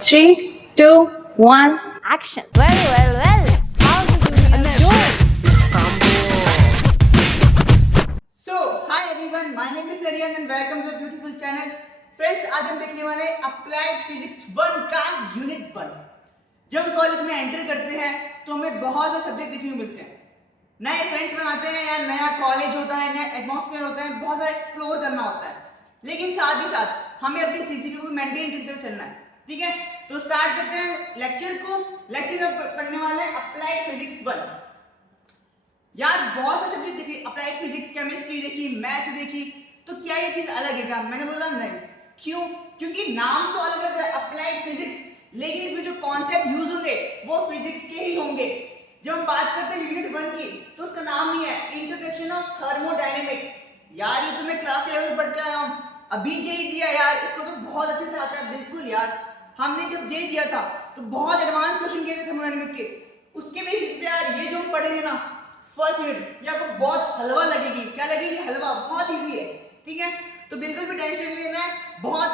Three, two, one. Action. Well. How the juniors doing? So, hi everyone, my name is Aryan and welcome to a beautiful channel. Friends, आज हम देखने वाले हैं applied physics 1 का unit 1। जब हम college में एंटर करते हैं तो हमें बहुत से सब्जेक्ट देखने को मिलते हैं, नए फ्रेंड्स बनाते हैं यार, नया कॉलेज होता है, नया एटमॉस्फेयर होता है, बहुत सारा एक्सप्लोर करना होता है। लेकिन साथ ही साथ हमें अपनी सीजीपी को मेंटेन करते हुए चलना है, ठीक है। तो स्टार्ट करते हैं लेक्चर को। लेक्चर में पढ़ने वाले हैं अप्लाइड फिजिक्स 1। यार बहुत से सब्जेक्ट देखी, अप्लाइड फिजिक्स, केमिस्ट्री देखी, मैथ देखी, तो क्या ये चीज अलग है क्या? मैंने बोला नहीं। क्यों? क्योंकि नाम तो अलग अलग है अप्लाइड फिजिक्स, लेकिन इसमें जो कॉन्सेप्ट यूज होंगे वो फिजिक्स के ही होंगे। जब हम बात करते हैं यूनिट 1 की तो उसका नाम ही है इंट्रोडक्शन ऑफ थर्मोडायनेमिक। यार ये तो मैं क्लास 11 में पढ़ के आया हूँ, अभी जेई दिया यार, इसको तो बहुत अच्छे से आता है। बिल्कुल यार, हमने जब जेई दिया था तो बहुत एडवांस क्वेश्चन किए थे थर्मोडायनेमिक के, उसके बेसिस पे यार ये जो हम पढ़ेंगे ना फर्स्ट यूनिट, ये आपको बहुत हलवा लगेगी। क्या लगेगी? हलवा। बहुत इजी है, ठीक है। तो बिल्कुल भी टेंशन नहीं लेना है। बहुत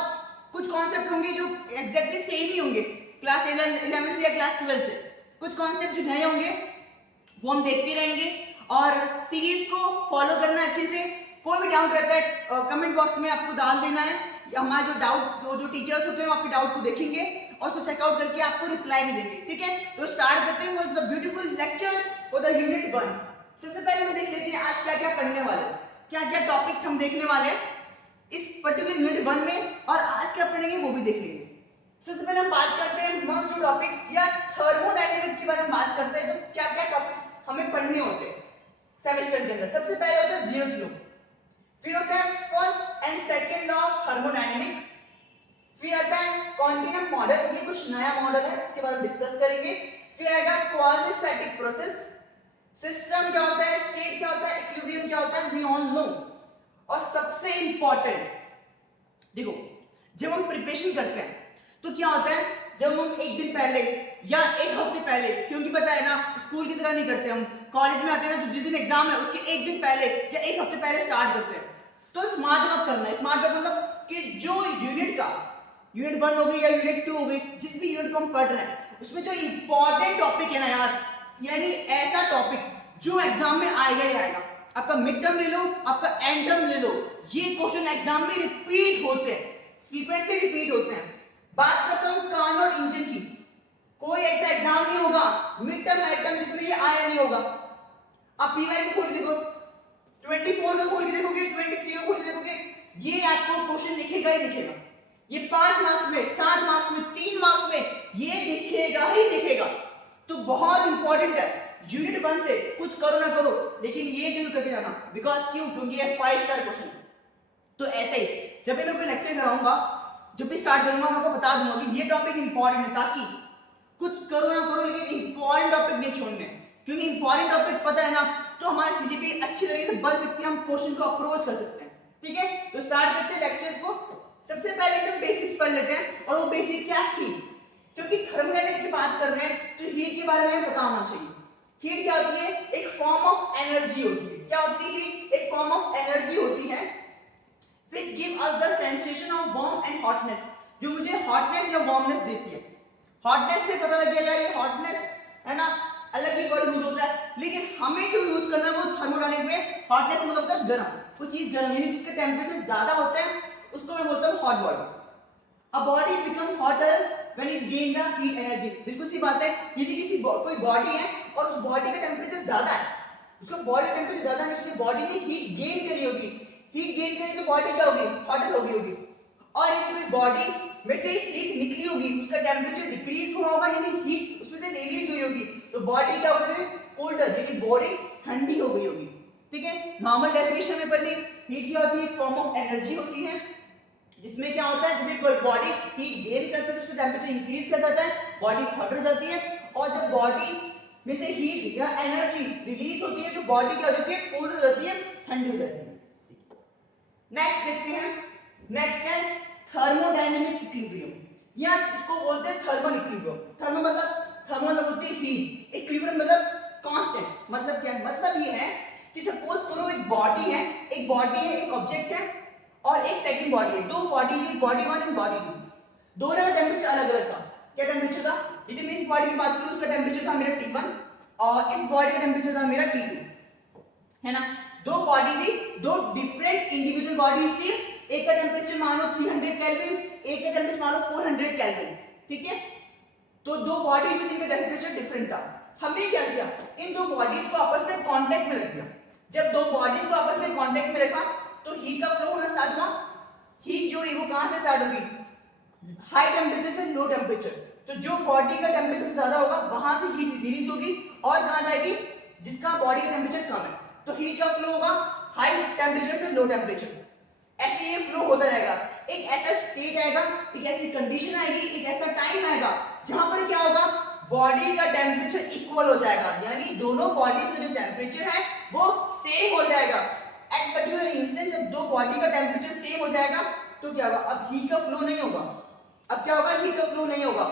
कुछ कॉन्सेप्ट होंगे जो एग्जैक्टली सेम ही होंगे क्लास 11 से या क्लास 12 से। कुछ कॉन्सेप्ट जो नए होंगे वो हम देखते रहेंगे और सीरीज को फॉलो करना अच्छे से। कोई भी डाउट रहता है कमेंट बॉक्स में आपको डाल देना है, या हमारे जो डाउट जो टीचर्स होते हैं आपके डाउट को देखेंगे और उसको चेकआउट करके आपको रिप्लाई भी देंगे, ठीक है। तो स्टार्ट करते हैं the beautiful lecture for the unit 1। सबसे पहले हम देख लेते हैं आज क्या क्या पढ़ने वाले, क्या क्या टॉपिक्स हम देखने वाले हैं इस पर्टिकुलर यूनिट 1 में, और आज क्या पढ़ेंगे वो भी देख लेंगे। सबसे पहले हम बात करते हैं मोस्ट टॉपिक्स या थर्मोडायनेमिक के बारे में बात करते हैं। तो क्या क्या टॉपिक्स हमें पढ़ने होते हैं सेमेस्टर के अंदर? सबसे पहले होता है जीरोथ लॉ, फिर होता है first and second law of thermodynamic, फिर आता है कॉन्टिन्यूम मॉडल, ये कुछ नया मॉडल है, इसके बारे में डिस्कस करेंगे। फिर आएगा क्वाजी स्टैटिक प्रोसेस, सिस्टम क्या होता है, स्टेट क्या होता है, इक्विलिब्रियम क्या होता है, वी ऑल नो। और सबसे इंपॉर्टेंट देखो, जब हम प्रिपरेशन करते हैं तो क्या होता है, जब हम एक दिन पहले या एक हफ्ते पहले, क्योंकि पता है ना स्कूल की तरह नहीं करते हम, कॉलेज में आते हैं ना तो जिस दिन एग्जाम है उसके एक दिन पहले या एक हफ्ते पहले स्टार्ट करते हैं। तो स्मार्ट वर्क करना है। स्मार्ट वर्क मतलब कि जो यूनिट का यूनिट 1 हो गई या यूनिट 2 हो गई, जिस भी यूनिट को हम पढ़ रहे हैं उसमें जो इंपॉर्टेंट टॉपिक है ना यार, यानी ऐसा टॉपिक जो एग्जाम में आएगा ही आएगा। आपका मिड टर्म ले लो, आपका एंड टर्म ले लो, ये क्वेश्चन एग्जाम में रिपीट होते हैं, फ्रीक्वेंटली रिपीट होते हैं। बात करता हूं कार्नोट इंजन की, कोई ऐसा एग्जाम नहीं होगा मिड टर्म एंड टर्म जिसमें ये आया नहीं होगा। आप पीवाई को खोल के देखो, 24 को खोल के देखोगे, 23 को खोल के देखोगे, ये आपको क्वेश्चन दिखेगा ही दिखेगा। ये 5 मार्क्स में, 7 मार्क्स में, 3 मार्क्स में ये दिखेगा ही दिखेगा। तो बहुत इंपॉर्टेंट है। यूनिट 1 से कुछ करो ना करो लेकिन ये जरूर करके जाना, बिकॉज क्यों? क्योंकि ये 5 स्टार क्वेश्चन। तो ऐसे ही जब मैं कोई लेक्चर कराऊंगा, जब भी स्टार्ट करूंगा मैं आपको बता दूंगा कि ये टॉपिक इंपॉर्टेंट है, ताकि कुछ करो ना करो लेकिन इंपॉर्टेंट टॉपिक नहीं छोड़ने, क्योंकि इंपॉर्टेंट टॉपिक पता है ना तो हमारी सीजीपी अच्छी तरीके से बन सकती है, हम क्वेश्चन को अप्रोच कर सकते हैं, ठीक है। तो स्टार्ट करते हैं लेक्चर को। सबसे पहले एकदम बेसिक्स पढ़ लेते हैं, और वो बेसिक क्या है? क्योंकि थर्मोडायनेमिक की बात कर रहे हैं तो हीट के बारे में पता होना चाहिए। हीट क्या होती है? एक फॉर्म ऑफ एनर्जी होती है। क्या होती है? एक फॉर्म ऑफ एनर्जी होती है which give us the sensation of warm and hotness, जो मुझे हॉटनेस या वार्मनेस देती है। हॉटनेस से पता लग गया यार, ये हॉटनेस है ना, अलग ही वर्ड यूज होता है, लेकिन हमें जो यूज करना है वो थर्मोडायनेमिक में हॉटनेस मतलब होता है गर्म, कोई चीज गर्म, यानी जिसका टेम्परेचर ज्यादा होता है उसको मैं बोलता हूँ hot body. A body become hotter when it gain the heat energy। बिल्कुल सी बात है, यदि किसी कोई बॉडी है और उस बॉडी का टेम्परेचर ज्यादा है, उसका बॉडी टेम्परेचर ज्यादा है, उसने बॉडी ने हीट गेन करी होगी, हीट गेन करी तो बॉडी क्या होगी? हॉटर होगी। और यदि कोई बॉडी में से हीट निकली होगी, उसका टेम्परेचर डिक्रीज हुआ होगा, यानी हीट उसमें से रिलीज हुई होगी, तो बॉडी क्या होगी? कोल्डर, यानी बॉडी ठंडी हो गई होगी, ठीक है। नॉर्मल डेफिनेशन में पढ़ ली, हीट क्या होती है? एक फॉर्म ऑफ एनर्जी होती है, जिसमें क्या होता है, जब कोई बॉडी हीट गेन करती है तो उसका टेम्परेचर इंक्रीज कर जाता है, बॉडी हॉटर हो जाती है, और जब बॉडी में से हीट या एनर्जी रिलीज होती है तो बॉडी क्या हो जाती है? कूल हो जाती है, ठंडी हो जाती है। नेक्स्ट देखते हैं, नेक्स्ट है थर्मोडायनेमिक इक्विलिब्रियम, या इसको बोलते हैं थर्मल इक्विलिब्रियम। थर्मल मतलब होती है हीट, इक्विलिब्रियम मतलब कांस्टेंट। मतलब क्या है? मतलब ये है कि सपोज करो एक बॉडी है, एक ऑब्जेक्ट है और एक सेकंड बॉडी है, दो बॉडी है, बॉडी 1 एंड बॉडी 2। दोनों का टेम्परेचर अलग अलग था। क्या टेम्परेचर था? यदि मैं इस बॉडी की बात करूं, उसका टेम्परेचर था मेरा T1 और इस बॉडी का टेम्परेचर था मेरा T2, है ना। दो बॉडी थी, दो डिफरेंट इंडिविजुअल बॉडीज थी। एक का टेम्परेचर मान लो 300 केल्विन, एक का टेम्परेचर मान लो 400 केल्विन, ठीक है। तो दो बॉडीज थी जिनका टेम्परेचर डिफरेंट था। हमने क्या किया, इन दो बॉडीज को आपस में कांटेक्ट में रख दिया। जब दो बॉडीज को आपस में कांटेक्ट में रखा तो हीट का फ्लो होना स्टार्ट हुआ। हीट जो है वो कहां से स्टार्ट होगी? हाई टेम्परेचर से लो टेम्परेचर। तो जो बॉडी का टेम्परेचर ज्यादा होगा वहां से हीट रिलीज होगी और कहां जाएगी? जिसका बॉडी का टेम्परेचर कम है। तो हीट का फ्लो होगा हाई टेम्परेचर से लो टेम्परेचर, ऐसे ये फ्लो होता रहेगा। एक ऐसा स्टेट आएगा, एक ऐसी कंडीशन आएगी, एक ऐसा टाइम आएगा जहां पर क्या होगा, बॉडी का टेम्परेचर इक्वल हो जाएगा, यानी दोनों बॉडीज का जो टेम्परेचर है वो सेम हो जाएगा। एट पर्टिकुलर इंस्टेंट जब दो बॉडी का टेम्परेचर सेम हो जाएगा तो क्या होगा? अब हीट का फ्लो नहीं होगा। अब क्या होगा? हीट का फ्लो नहीं होगा।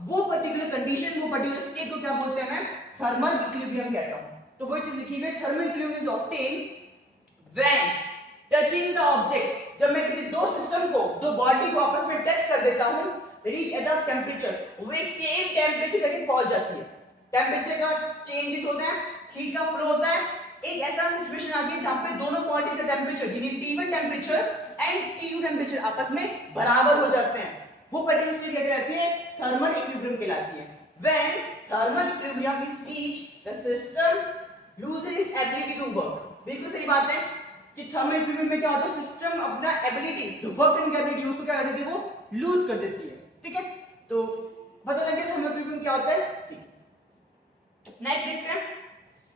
वो पर्टिकुलर कंडीशन, वो पर्टिकुलर स्टेट को क्या बोलते हैं? थर्मल इक्विलिब्रियम कहता हूं। तो वही चीज लिखी हुई है, thermal equilibrium is obtained when touching the objects. जब मैं किसी दो सिस्टम को, दो बॉडी को आपस में टच कर देता हूं, रीच एट अ टेम्परेचर, वो एक सेम टेम्परेचर तक पहुंच जाती है। टेम्परेचर का चेंजेस होता है, हीट का फ्लो होता है। एक ऐसा सिचुएशन आती है जहां पे दोनों बॉडीज का टेम्परेचर यानी T1 temperature and T2 temperature आपस में बराबर हो जाते हैं। वो पर्टिकुलर स्टेट क्या कहलाती है? थर्मल इक्विलिब्रियम कहलाती है। When thermal equilibrium is reached, the system loses its ability to work. बिल्कुल सही बात है कि थर्मल इक्विलिब्रियम में क्या होता है? सिस्टम अपना एबिलिटी, जो वर्क करने की एबिलिटी उसको क्या कर देती है? वो लूज कर देती है, ठीक है। तो पता लग गया थर्मल इक्विलिब्रियम क्या होता है, ठीक। नेक्स्ट देखते हैं।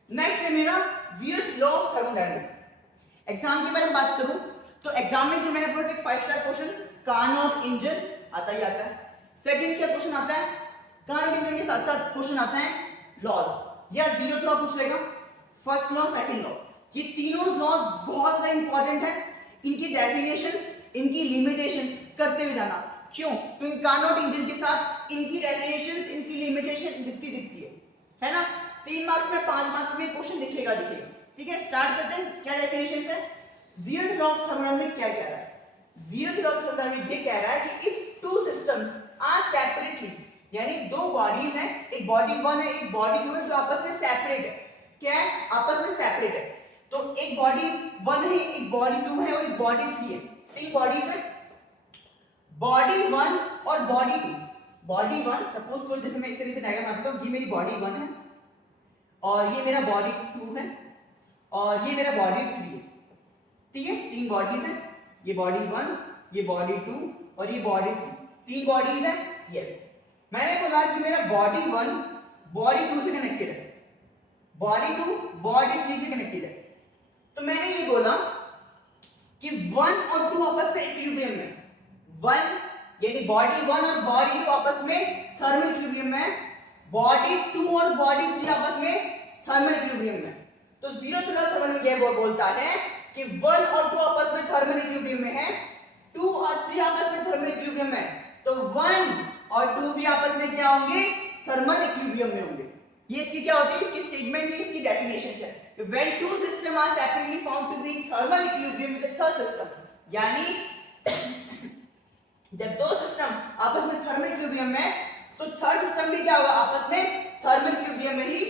नेक्स्ट है मेरा zeroth law of thermodynamics. Exam की बारे में बात करूं तो एग्जाम में जो मैंने पढ़ा था 5 स्टार क्वेश्चन, कार्नोट इंजन आता ही आता है। सेकंड क्या क्वेश्चन आता है? कार्नोट इंजन के साथ साथ क्वेश्चन आता है लॉज या जीरोथ लॉ पूछ लेगा, फर्स्ट लॉ, सेकंड लॉ। ये तीनों लॉज बहुत ज्यादा इंपॉर्टेंट है। इनकी डेफिनेशंस, इनकी लिमिटेशंस करते हुए जाना। क्यों? क्योंकि कार्नोट इंजन के साथ इनकी डेफिनेशंस, इनकी लिमिटेशन दिखती है ना। 3 मार्क्स में, 5 मार्क्स में क्वेश्चन दिखेगा। ठीक है, स्टार्ट करते हैं। क्या डेफिनेशंस है? जीरोथ लॉ ऑफ थर्मोडायनामिक्स क्या कह रहा है? जीरोथ लॉ ऑफ थर्मोडायनामिक्स ये कह रहा है कि if two systems are separately, यानी दो बॉडीज हैं, एक बॉडी 1 है, एक बॉडी 2 है, जो आपस में सेपरेट है। क्या है? आपस में सेपरेट है। तो एक बॉडी 1 है, एक बॉडी 2 है और एक बॉडी 3 है। 3 बॉडीज है, बॉडी 1 और बॉडी 2। बॉडी 1 सपोज को जैसे मैं इस तरीके से डायग्राम बनाता हूं, ये मेरी बॉडी 1 है और ये मेरा बॉडी 2 है और ये मेरा बॉडी 3 है, ठीक है। 3 बॉडीज है, ये बॉडी 1, ये बॉडी 2 और ये बॉडी 3। 3 बॉडीज है, यस। मैंने बोला कि मेरा बॉडी 1 बॉडी 2 से कनेक्टेड है, बॉडी 2 बॉडी 3 से कनेक्टेड है। तो मैंने ये बोला कि 1 और 2 आपस में इक्विलिब्रियम में, 1 यानी बॉडी 1 और बॉडी 2 आपस में थर्मल इक्विलिब्रियम में, बॉडी 2 और बॉडी 3 आपस में थर्मल इक्विलिब्रियम में। तो जीरोथ लॉ ऑफ थर्मोडायनामिक्स ये बोलता है कि 1 और 2 आपस में थर्मल इक्विलिब्रियम में है, 2 और 3 आपस में थर्मल इक्विलिब्रियम में, तो 1 और 2 भी आपस में क्या होंगे? थर्मल इक्विलिब्रियम में होंगे। ये इसकी क्या होती है? इसकी स्टेटमेंट है, इसकी डेफिनेशन है। When two systems are separately found to be in thermal equilibrium with the third system, यानी जब दो सिस्टम आपस में थर्मल इक्विलिब्रियम में, तो थर्ड सिस्टम भी क्या होगा? आपस में थर्मल इक्विलिब्रियम में ही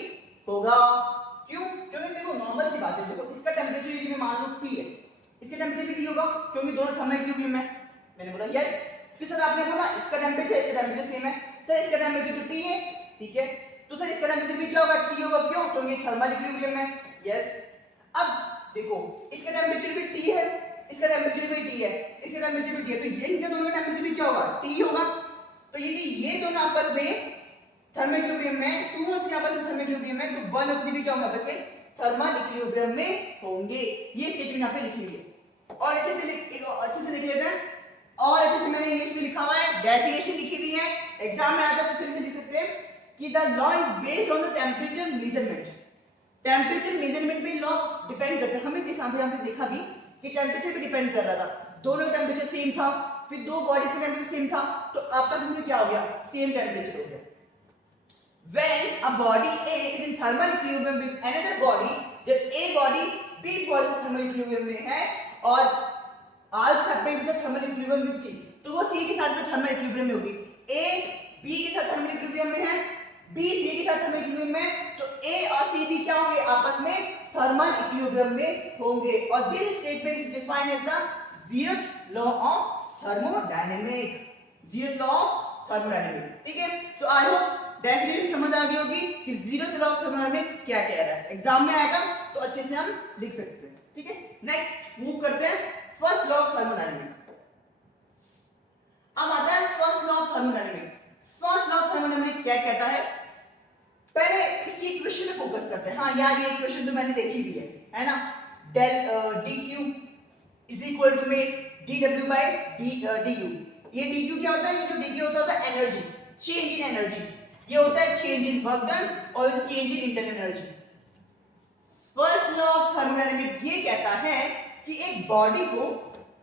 होगा। क्यों? क्योंकि देखो नॉर्मल सी बात है, देखो इसका टेंपरेचर यदि मान लो T है, इसका टेंपरेचर भी T होगा क्योंकि दोनों थर्मल इक्विलिब्रियम में। मैंने बोला यस। फिर सर आपने बोला इसका टेंपरेचर सेम है। सर इसका टेंपरेचर तो T है, ठीक है। तो सर इसका टेंपरेचर भी क्या होगा? T होगा। क्यों? क्योंकि थर्मल इक्विलिब्रियम में, यस। अब देखो इसका टेंपरेचर भी T है, इसका टेंपरेचर भी T है, इसका टेंपरेचर भी T है, तो ये इनके दोनों का टेंपरेचर भी क्या होगा? T होगा। तो यदि ये दोनों आपस में थर्मल इक्विलिब्रियम में, 2 और 3 आपस में थर्मल इक्विलिब्रियम में, तो 1 और 3 भी क्या होंगे? आपस में थर्मल इक्विलिब्रियम में होंगे। ये स्टेटमेंट यहां पे लिखी हुई है। और अच्छे से लिख लेते हैं। और अच्छे से मैंने इंग्लिश में लिखा हुआ है, डेफिनेशन लिखी हुई है। एग्जाम में आता है तो फिर से लिख सकते हैं कि the law is based on the temperature measurement. Temperature measurement पे लॉ डिपेंड करता है। हमने देखा भी कि टेंपरेचर पे डिपेंड कर रहा था। दोनों का टेंपरेचर सेम था, फिर दो बॉडीज का टेंपरेचर सेम था, तो आपस में क्या हो गया? सेम टेंपरेचर हो गया। When a body A is in thermal equilibrium with another body, जब A बॉडी B बॉडी से thermal equilibrium में है और R separate with the thermal equilibrium with C, तो वो सी के साथ में थर्मल इक्विलिब्रियम में होगी। ए बी के साथ थर्मल इक्विलिब्रियम में है, बी सी के साथ थर्मल इक्विलिब्रियम में, तो ए और सी भी क्या होंगे आपस में थर्मल इक्विलिब्रियम में होंगे। और this statement is defined as the zeroth law of thermodynamic, zeroth law of thermodynamic. ठीक है, तो आई होप डेफिनेटली समझ आ गई होगी कि जीरोथ लॉ ऑफ थर्मोडायनेमिक क्या कह रहा है। एग्जाम में आएगा तो अच्छे से हम लिख सकते हैं। ठीक है, नेक्स्ट मूव करते हैं फर्स्ट लॉ ऑफ थर्मोडायनेमिक। अब आता है first law of thermodynamic. First law of thermodynamic क्या कहता है, पहले इसकी इक्वेशन पे फोकस करते हैं। हाँ यार, ये इक्वेशन तो मैंने देखी भी है ना, del dq is equal to में dw बाय du। ये dq क्या होता है, ये जो dq होता है एनर्जी, चेंज इन एनर्जी, ये होता है चेंज इन वर्क डन और change in internal energy. First law of thermodynamic ये कहता है कि एक बॉडी को,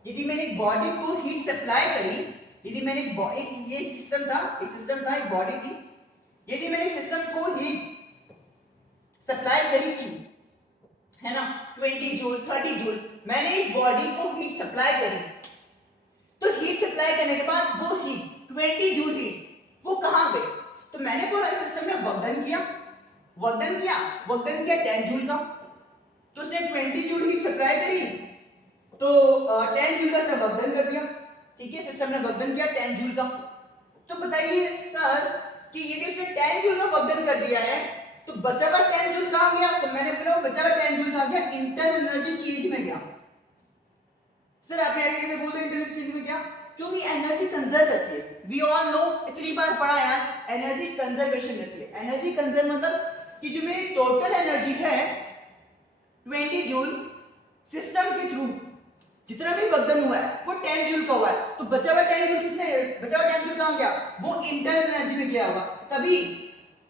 यदि मैंने एक बॉडी को हीट सप्लाई करी, यदि मैंने ये सिस्टम था, एक बॉडी थी, यदि मैंने सिस्टम को हीट सप्लाई करी की, है ना, 20 जूल 30 जूल, मैंने इस बॉडी को हीट सप्लाई करी, तो हीट सप्लाई करने के बाद वो हीट 20 जूल हीट वो कहां गई, तो मैंने बोला इस सिस्टम ने वर्क डन किया 10 जूल का, तो उसने 20 जूल हीट सप्लाई करी, तो 10 जूल का उसने वर्क डन कर दिया। ठीक है, सिस्टम ने वर्क डन किया 10 जूल का। तो बताइए सर कि यदि उसने 10 जूल का वर्क डन कर दिया है तो बचा हुआ 10 जूल कहां गया, तो मैंने बोला बचा हुआ 10 जूल कहां गया, इंटरनल एनर्जी चेंज में गया। सर आपने ऐसे कैसे बोल दिया इंटरनल चेंज में गया, क्योंकि एनर्जी कंजर्व रहती है। वी ऑल नो, इतनी बार पढ़ा यार, एनर्जी कंजर्वेशन रहती है। एनर्जी कंजर्व मतलब कि जो मेरी टोटल एनर्जी है 20 जूल, सिस्टम के थ्रू जितना भी वर्क डन हुआ है वो 10 जूल का हुआ है, तो बचा हुआ 10 जूल बचा हुआ 10 जूल कहां गया, वो इंटरनल एनर्जी में गया होगा। तभी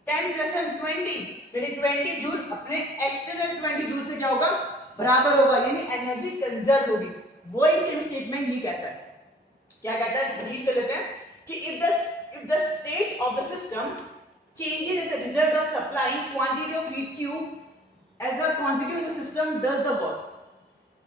10 + 1 20, यानी 20 जूल अपने एक्सटर्नल 20 जूल से क्या होगा, बराबर होगा, यानी एनर्जी कंजर्व होगी। वो इसके स्टेटमेंट ये कहता है, क्या कहता है, रीड कर लेते हैं कि if the state of the system changes as a result of supplying quantity of heat q as a consequence the system does the work,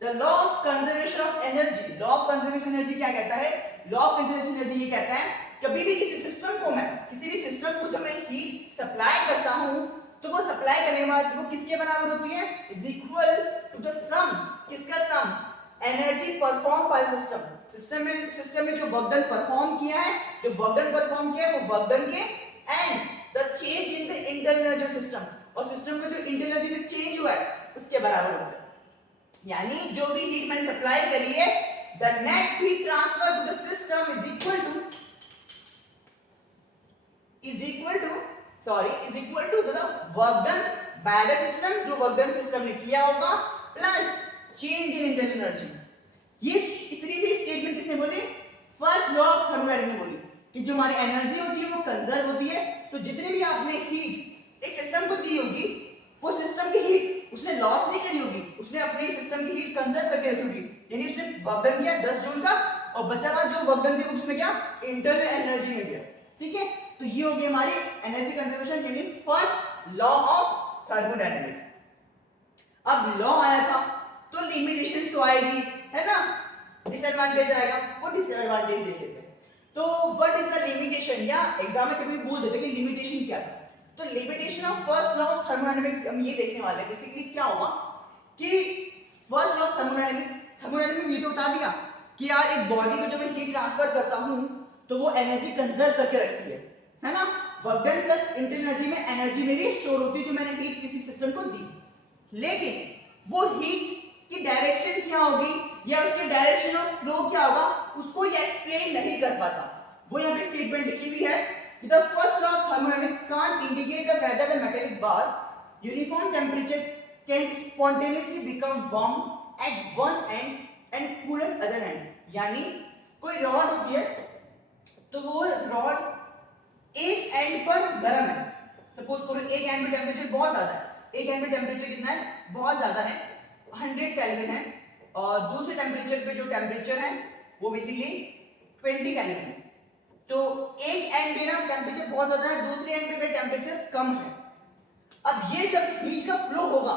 the law of conservation of energy, law of conservation energy क्या कहता है, law of conservation energy ये कहता है कभी भी किसी system को, मैं किसी भी सिस्टम को जब मैं हीट सप्लाई करता हूं तो वो सप्लाई करने के बाद वो किसके बराबर होती है, is equal to the sum, किसका sum, energy perform by system. System में जो वर्क डन परफॉर्म किया है, जो वर्क डन परफॉर्म किया है वो वर्क डन के and the change in the internal energy system, और सिस्टम में जो इंटरनल एनर्जी में चेंज हुआ है उसके बराबर होता है। यानी जो भी हीट मैंने सप्लाई करी है, the net heat transfer to the system is equal to the work done by the system, जो वर्क डन सिस्टम ने किया होगा, plus change in internal energy. ये इतनी सी स्टेटमेंट किसने बोली, फर्स्ट लॉ ऑफ थर्मोडायनेमिक्स ने बोली कि जो हमारी एनर्जी होती है वो कंजर्व होती है। तो जितनी भी आपने हीट एक सिस्टम को दी होगी, वो सिस्टम की हीट उसने लॉस नहीं करी होगी, उसने अपने सिस्टम की हीट कंजर्व करके रखी होगी, यानी उसने वर्क डन किया 10 जूल का, और बचा हुआ जो वर्क डन थी उसमें क्या, इंटरनल एनर्जी में गया। ठीक है, तो ये हो गई हमारी एनर्जी कंजर्वेशन, यानी फर्स्ट लॉ ऑफ थर्मोडायनेमिक्स। अब लॉ आया था तो लिमिटेशंस तो आएगी, है ना, डिसएडवांटेज आएगा, वो डिसएडवांटेज देख लेते हैं। तो व्हाट इज द लिमिटेशन, या एग्जाम में कभी बोल देते कि लिमिटेशन क्या था, तो limitation of first law of thermodynamics हम ये देखने वाले हैं। बेसिकली क्या होगा कि फर्स्ट लॉ ऑफ थर्मोडायनेमिक्स ये तो बता दिया कि यार एक बॉडी को जब मैं हीट ट्रांसफर करता हूं तो वो एनर्जी कंजर्व करके रखती है ना, work done plus internal energy में एनर्जी मेरी स्टोर होती है जो मैंने हीट किसी सिस्टम को दी। लेकिन वो हीट की डायरेक्शन क्या होगी या उसके डायरेक्शन ऑफ फ्लो क्या होगा, उसको ये एक्सप्लेन नहीं कर पाता। वो यहाँ पे स्टेटमेंट लिखी हुई है कि the first law of thermodynamics can't indicate the whether the metallic bar uniform temperature can spontaneously become warm at one end and cool at other end. यानी कोई रॉड होती है तो वो रॉड एक एंड पर गर्म है, सपोज करो एक एंड पे टेंपरेचर बहुत ज्यादा है, एक एंड पे टेंपरेचर कितना है, बहुत ज्यादा है, 100 केल्विन है, और दूसरे टेंपरेचर पे जो टेंपरेचर है वो बेसिकली 20 केल्विन है। तो एक एंड पे ना टेंपरेचर बहुत ज्यादा है, दूसरे एंड पे टेंपरेचर कम है। अब ये जब हीट का फ्लो होगा,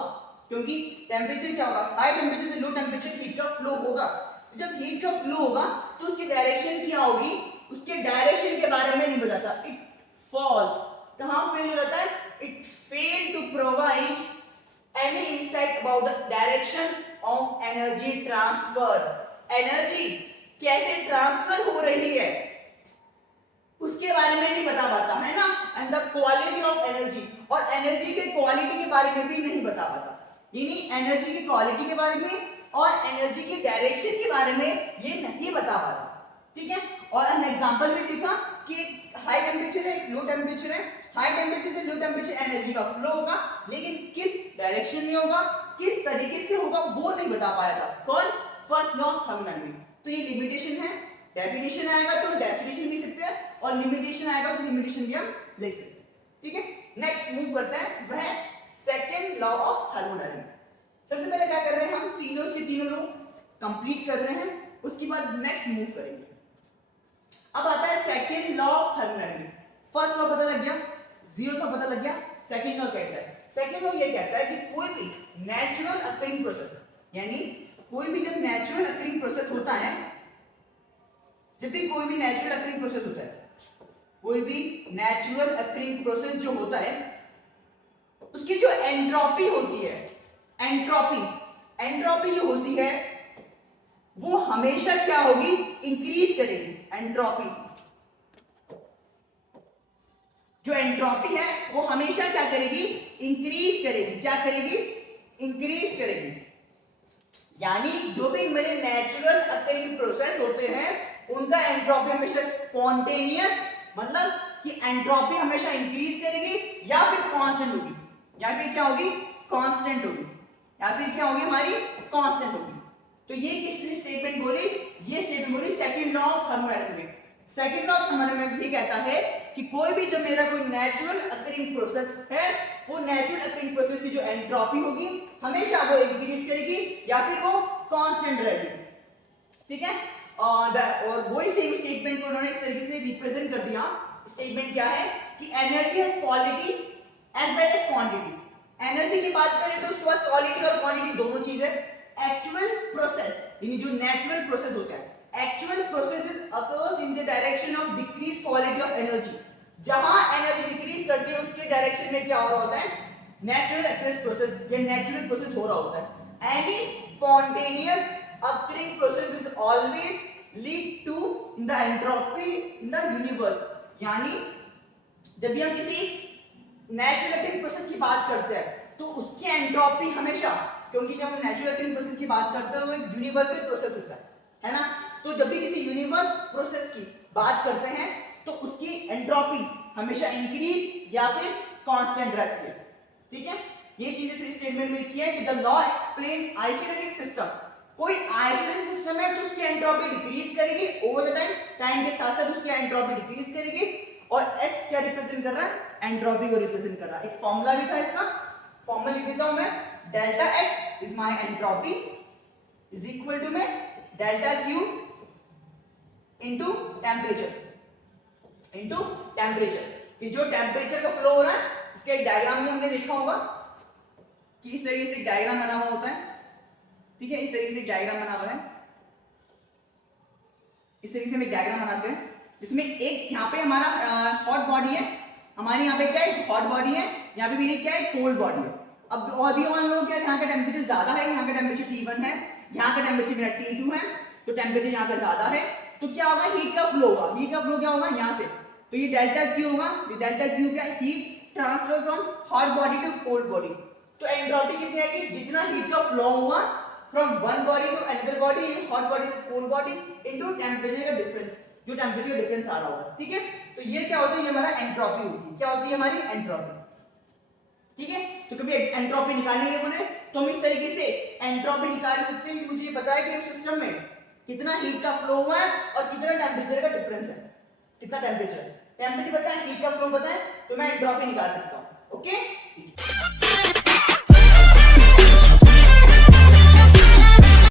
क्योंकि टेंपरेचर क्या होगा, हाई टेंपरेचर से लो टेंपरेचर हीट का फ्लो होगा, जब हीट का फ्लो होगा तो उसकी डायरेक्शन क्या होगी, उसके डायरेक्शन के बारे में नहीं बताता। इट फॉल्स, कहां फेल हो जाता है, it fail to provide any insight about the direction of energy transfer. Energy कैसे ट्रांसफर हो रही है उसके बारे में नहीं बता पाता है ना, and the quality of energy, और एनर्जी के क्वालिटी के बारे में भी नहीं बता पाता। यानी एनर्जी की क्वालिटी के बारे में और एनर्जी की डायरेक्शन के बारे में ये नहीं बता पाता, ठीक है। और हमने एग्जांपल में देखा कि हाई टेम्परेचर है, लो टेम्परेचर है, हाई टेम्परेचर से लो टेम्परेचर एनर्जी का फ्लो होगा, लेकिन किस डायरेक्शन में होगा, किस तरीके से होगा, वो नहीं बता पाया था। कौन, फर्स्ट लॉ ऑफ थर्मोडायनामिक्स। तो ये लिमिटेशन है, डेफिनेशन आएगा तो डेफिनेशन भी लिख सकते हैं, और लिमिटेशन आएगा तो लिमिटेशन भी हम लिख सकते हैं, ठीक है। नेक्स्ट मूव करते हैं, वह सेकंड लॉ ऑफ थर्मोडायनामिक्स। सबसे पहले क्या कर रहे हैं हम, तीनों के तीनों लॉ कंप्लीट कर रहे हैं, उसके बाद नेक्स्ट मूव करेंगे। अब आता है second law of thermodynamics. First law पता लग गया, जीरो का पता लग गया, सेकंड लॉ कहता है, सेकंड लॉ ये कहता है कि कोई भी नेचुरल अकरिंग प्रोसेस, यानी कोई भी जब नेचुरल अकरिंग प्रोसेस होता है, जब भी कोई भी नेचुरल अकरिंग प्रोसेस होता है, कोई भी नेचुरल अकरिंग प्रोसेस जो होता है, उसकी जो एंट्रोपी होती है, एंट्रोपी जो होती है वो हमेशा क्या होगी, इंक्रीज करेगी। एंट्रोपी, जो एंट्रोपी है वो हमेशा क्या करेगी, इंक्रीज करेगी। क्या करेगी, इंक्रीज करेगी। यानी जो भी मेरे नेचुरल अकरिंग प्रोसेस होते हैं उनका एंट्रोपी हमेशा स्पॉन्टेनियस, मतलब कि एंट्रोपी हमेशा इंक्रीज करेगी या फिर कांस्टेंट होगी, या फिर क्या होगी, कांस्टेंट होगी, या फिर क्या होगी, हमारी कांस्टेंट होगी। तो ये किसने स्टेटमेंट बोली, ये स्टेटमेंट बोली second law of thermodynamics. Second law of thermodynamics ये कहता है कि कोई भी जब मेरा कोई नेचुरल अकरिंग प्रोसेस है, वो नेचुरल अकरिंग प्रोसेस की जो एंट्रोपी होगी हमेशा वो इंक्रीज करेगी या फिर वो कांस्टेंट रहेगी, ठीक है। और वही सेम स्टेटमेंट को उन्होंने इस तरीके से रिप्रेजेंट कर दिया। स्टेटमेंट क्या है कि energy has quality as well as quantity. Energy की बात करें तो उसके पास क्वालिटी और क्वांटिटी दोनों चीज है। एक्चुअल प्रोसेस, यानी जो नेचुरल प्रोसेस होता है, actual processes occurs in the direction of decrease quality of energy. जहां एनर्जी डिक्रीज करती है उसके डायरेक्शन में क्या हो रहा होता है, नेचुरल अकरिंग प्रोसेस या नेचुरल प्रोसेस हो रहा होता है। Any spontaneous occurring process is always lead to in the entropy in the universe. यानी जब भी हम किसी नेचुरल अकरिंग प्रोसेस की बात करते हैं तो उसकी एंट्रोपी हमेशा, क्योंकि जब हम नेचुरल अकरिंग प्रोसेस की बात करते हैं वो एक यूनिवर्सल प्रोसेस होता है ना। तो जब भी किसी यूनिवर्स प्रोसेस की बात करते हैं तो उसकी एंट्रोपी हमेशा इंक्रीज या फिर कांस्टेंट रहती है, ठीक है। ये चीजें इस स्टेटमेंट में लिखी है कि the law explain isolated system. कोई आइसोलेटेड सिस्टम है तो उसकी एंट्रोपी डिक्रीज करेगी ओवर द टाइम, टाइम के साथ साथ उसकी एंट्रोपी डिक्रीज करेगी। और S क्या रिप्रेजेंट कर रहा है, एंट्रोपी को रिप्रेजेंट कर रहा है। एक फॉर्मूला लिखा है इसका, फॉर्मूला लिख देता हूं मैं, delta X is my entropy is equal to में delta Q into temperature, into temperature. ये जो टेम्परेचर का फ्लो हो रहा है इसका एक डायग्राम भी हमने देखा होगा कि इस तरीके से एक डायग्राम बना हुआ होता है, ठीक है। इस तरीके से एक डायग्राम बना हुआ है, इस तरीके से हम एक डायग्राम बनाते हैं जिसमें एक यहाँ पे हमारा हॉट बॉडी है, हमारे यहाँ पे क्या है, हॉट बॉडी है, यहाँ पे भी क्या है, कोल्ड बॉडी है। अब और भी मान लो क्या, यहाँ का टेम्परेचर ज्यादा है, यहाँ का टेम्परेचर T1 है, यहाँ का टेम्परेचर मेरा T2 है, तो टेम्परेचर यहाँ का ज्यादा है, तो क्या होगा, हीट का फ्लो होगा। हीट का फ्लो क्या होगा, यहाँ से, तो ये डेल्टा Q होगा। ये डेल्टा Q क्या है, heat transfer from hot body to cold body. तो एंट्रोपी कितनी आएगी, जितना हीट का फ्लो हुआ from one body to another body, hot body से कोल्ड बॉडी, इनटू टेम्परेचर का डिफरेंस, जो टेम्परेचर का डिफरेंस आ रहा होगा, ठीक है। तो ये क्या होता है, ये हमारा एंट्रोपी होती है। क्या होती है हमारी एंट्रोपी, ठीक है। तो कभी एंट्रोपी निकालने के बोले तो हम इस तरीके से एंट्रोपी निकाल सकते हैं कि मुझे ये पता है कि उस सिस्टम में कितना हीट का फ्लो हुआ है और कितना टेम्परेचर का डिफरेंस है, कितना टेम्परेचर पता है, हीट का फ्लो पता है, तो मैं एंट्रोपी निकाल सकता हूं, ओके।